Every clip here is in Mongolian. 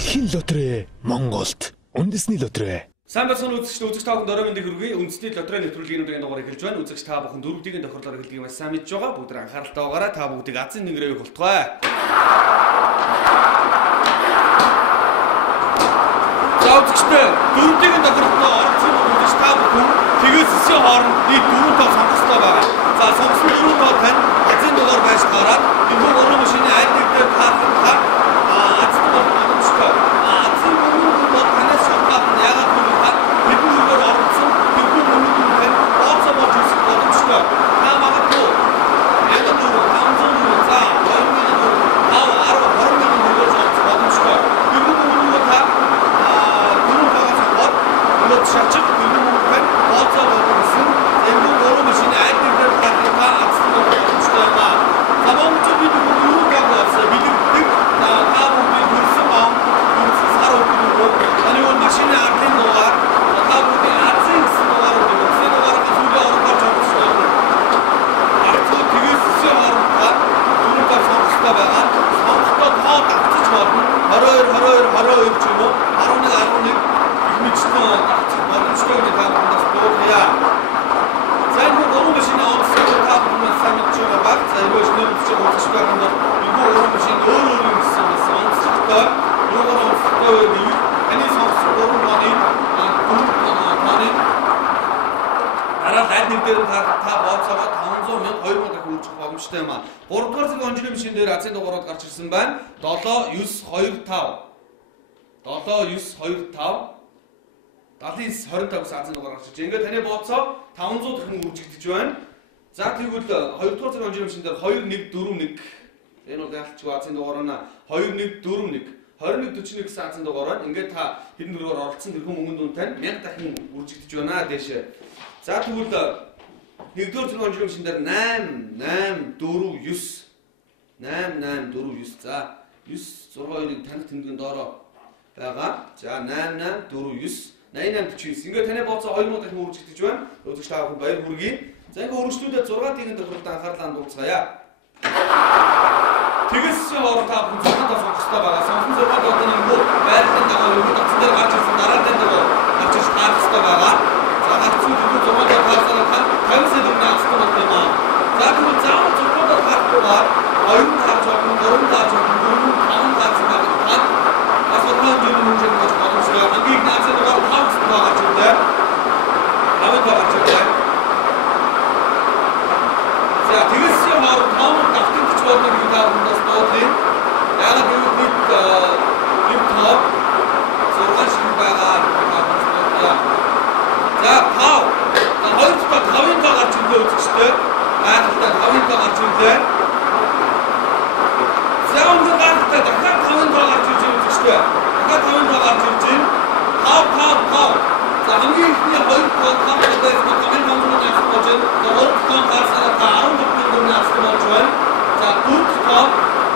Дэлхийн лотерей Монголд үндэсний лотерей. Сайн бацхан үзэгч та бүхэнд орой мэндийг хүргэе. Үндэсний лотерей нэвтрүүлгийн өнөөдрийн дугаар эхэлж байна. Үзэгч та бүхэн дөрөвдгийн тохиолдолоор эхэлдгийг маш сайн мэдж байгаа. Бүгд анхааралтай байгаарай. Та бүгдийг азын нэнгэрээ болтугай. За үзэгчтэй дөрөвдгийн тохиолдолд орсон үзэгч та бүхэн тэгээс эсийн хооронд нийт 4 тоо сонгоцтой байгаа. За сонгосон 4 тоо тань азын дугаар байж гараад энэ гурван машины аль нэг дээр таарсан та азын дугаар боломжтой. Азын дугаар танаас шалтгаалж яагаад гэвэл бидний зүгээр орсон тэргүй хүмүүст тань бооцоо болж ирэх боломжтой. Та магадгүй яг л 500 за 20,000 төгрөг боломжтой. Тэргүй хүмүүст та шачиг бүхэн бооцоо болсон энэ гурван машины аль нэг дээр та азын дугаар боломжтой байна. Тамамч бид юу гавьяасаа билэгдэг та бүгд хөрсөн бам сар өгөх таны машины ардын дугаар та бүгд азын дугаар өгөх дугаараа зүйлээ орохоор чадсан. Арцуу тэгээс хоорондоо дөрөвдөө сонгоцтой байгаа. Сонгоцтой тоо давтаж болно. 22 ч юм уу 11 мэдсэн боломжтой гэдэг нас боолъя. За энэ гурван машины онцлог та бүхэн сайн мэдж байгаа баг. За энэ нөхөж байгаа байна. Энэ гурван машин өөр юмсан онцлогтой. Нөгөө онцлогтой нэг таны сонсох гурван маны дараа аль нэг дээр та бооцоогоо 500,000 2,000 дахин үржих боломжтой юм аа. 3 дугаар зэрэг онжирын машин дээр азын дугаарууд гарч ирсэн байна. 7925 7925 азын дугаар гарч ирж. Ингээд таны бооцоо 500 дахин үржигдэж байна. За тэгвэл 2 дугаар зэрэг онжирын машин дээр 2141 энэ бол ялчгүй азын дугаар нь 2141 2141 гэсэн азын дугаар байна. Ингээд та хэдэн дөрөөр оролцсон тэрхүү мөнгөнд дүн тань 1000 дахин үржигдэж байна дээшээ. За тэгвэл 1 дугаар зэрэг онжирын машин дээр 8849 за 962-ыг таних тэмдгийн доороо байгаа. За 8849 8849 ингээд таны бооцоо 2000 дахин үржигдэж байна. Үзэгч та бүхэн баяр хүргэе. За ингээд үржлүүдэд 6 тигийн тохиолдолд анхаарлаа хандуулцгаая. Тэгээс хооронд та бүхэн зөвхөн сонгохтой байгаа. Сонгосон 6 тооны нөгөө байрлалын дагуу нөгөө тацсан дээр гарч ирсэн дараагийн дагуу гарч ирж таарах хэрэгтэй байгаа. За гарцгүй нөгөө 6 тоо таарсаар та 50 сая төгрөг авсан байна. За тэгвэл заавал 6 тоо таарахгүйгээр 2 таарч болно, 3 таарч болно, 4 5 таарч байна. Асуултанд юу юм гэж боломжтой. Ангийг наацад байгаа тавс байгаа ч үгүй. Аваад байгаа ч үгүй. За тэгээс хооронд тоомор давтах гэж болно гэж таамагнаас бодлоо. Яагаад гэвэл нэг тоо 6 шиг байгаа. За тав. Хоёр дахь 5-ын тоо гарч ирлээ үзчихтэй. Гайхалтай 5-ын тоо гарч ирлээ. За өндөр гарахтай дахиад 5-ын тоо гарч ирж үзчихтэй. Дахиад 5-ын тоо гарч ирж байна. Тав. За хамгийн ихний 2 тоо тавтай байсан 5-ын тоо нь авах гэж байна. 3 тоо гарсаар 14 тоо авах гэж байна. За 4 тоо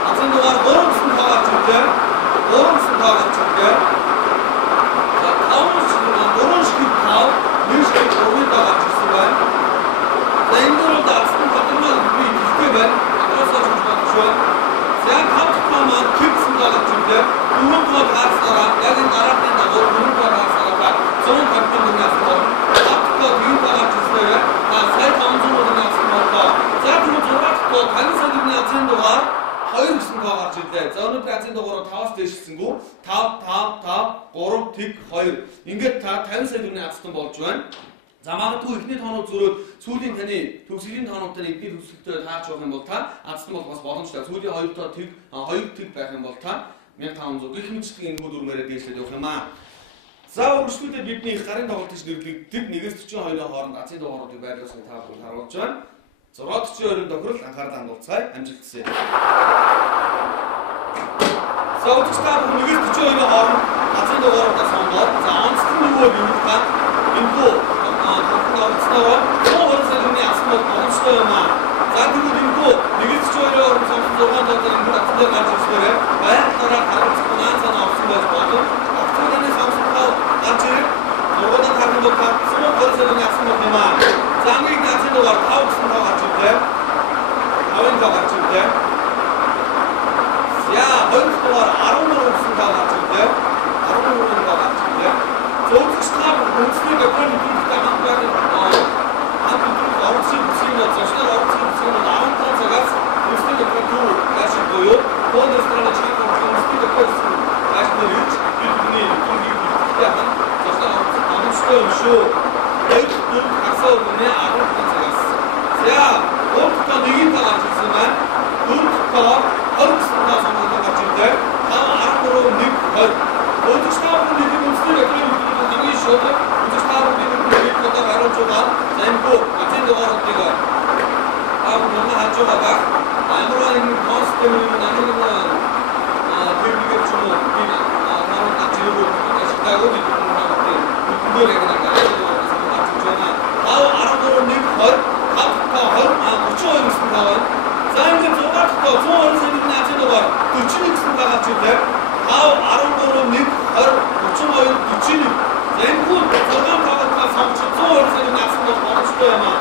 азын дугаар 3 тоо гарч ирлээ. 3 тоо гарч ирлээ. За 5 шиг 3 шиг тав нэг шиг 3 тоо гарч ирсэн байна. За энэ дөрөв давсан тодорхой би ихтэй байна. Асууж байна. За 5 тоо маань кипсэн тоо гарч ирлээ. 4 тоо гарсараа яг энэ дараагийн дагуу 4 тоо гарсараа 100 төгрөг авсан. 5 тоо юу гарч ирсэн. Сая 500 төгрөг авсан болоо. За тэгвэл 6 тоо таны сарын азын дугаар 2 гэсэн тоо гарч ирлээ. За өнөөдөр азын дугаараа 5-аас дээшилсэнгүү 5 3 тэг 2. Ингээд та 50 сая төгрөгийн азтан болж байна. За магадгүй эхний тоонууд зөрөөд сүүлийн таны төгсгөлийн тоонуудтай эдний төгсгөлтөөр таарч явах юм бол та азтан болох бас боломжтой. Сүүлийн 2 тоо тэг 2 тэг байх юм бол та 1500 гэх мэтчлэн энэ дүрмээрээ дээшлээд явах юм аа. За үргэлжлүүлээд бидний их гарын тоглолт гэж нэрлэгддэг 1-42-ийн хооронд азийн дугааруудыг байрлуулсан та бүхэн харуулж байна. 642-ын тохирол анхаарлаа хандуулцгаая. Амжилт хүсье. За үзэгч та бүхэн 1-42-ийн хооронд азийн дугааруудаа сонгоод за онцлог нь юу вэ гэвэл та энэхүү онцлогоо 20 саяны авсан бол боломжтой юм аа. За тэгвэл энэхүү 1-42-ийн хооронд сонгох 6 тоотой энэ аттай гарч ирсээр байртараа харуулцах маань санаа авсан байж болно. Автоданы сонсохоо гарч ирэх нуруудан харсан бол та 20 саяны авсан бол юм аа. За хамгийн азийн дугаар 5 гэсэн тоо гарч ирлээ. 5-ын тоо гарч ирлээ. За 2 дугаар 13 гэсэн тоо гарч ирлээ. таавал бүгдээр яг нэг гарч байна. Тав 13 нэг 20 32 гэсэн таван. За ингээд 6 дахь 120 сая наачид байгаа 41 гэсэн таа гарч ирлээ. Тав 13 нэг 20 32 41. За энэ хүн 6 тавтаа самч 120 сая наачид боломжтой юм аа.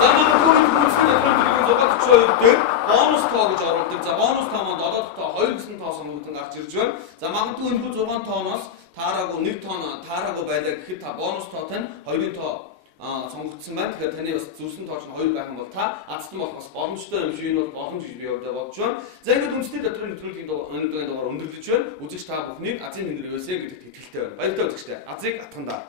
За манай хүн бүсгийн өдрөөр 642 дээр бонус тоо гэж оруулдаг. За бонус тоо маань 7 дахь тоо 2 гэсэн тоо сонгогдсон гарч ирж байна. За магадгүй энэ 6 тооноос таараагүй 1 тоо таараагүй байлаа гэхэд та бонус тоотой нь 2-ын тоо сонгогдсон байна. Тэгэхээр таны бас зүрсэн тооч нь 2 байх юм бол та азтан болох бас боломжтой юм шиг энэ бол боломж гэж би бодож байна. За ингээд үндэсний дотрын нэвтрүүлгийн дугаар өндөрлөж байна. Үзэгч та бүхнийг Азийн хинэр өөсэй гэдэгт итгэлтэй байна. Баяртай үзэгчтэй. Азийг атгандаа.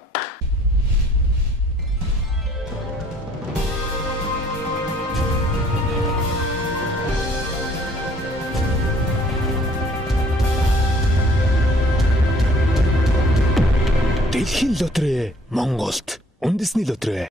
Дэлхийн лотерей Монголд үндэсний лотерей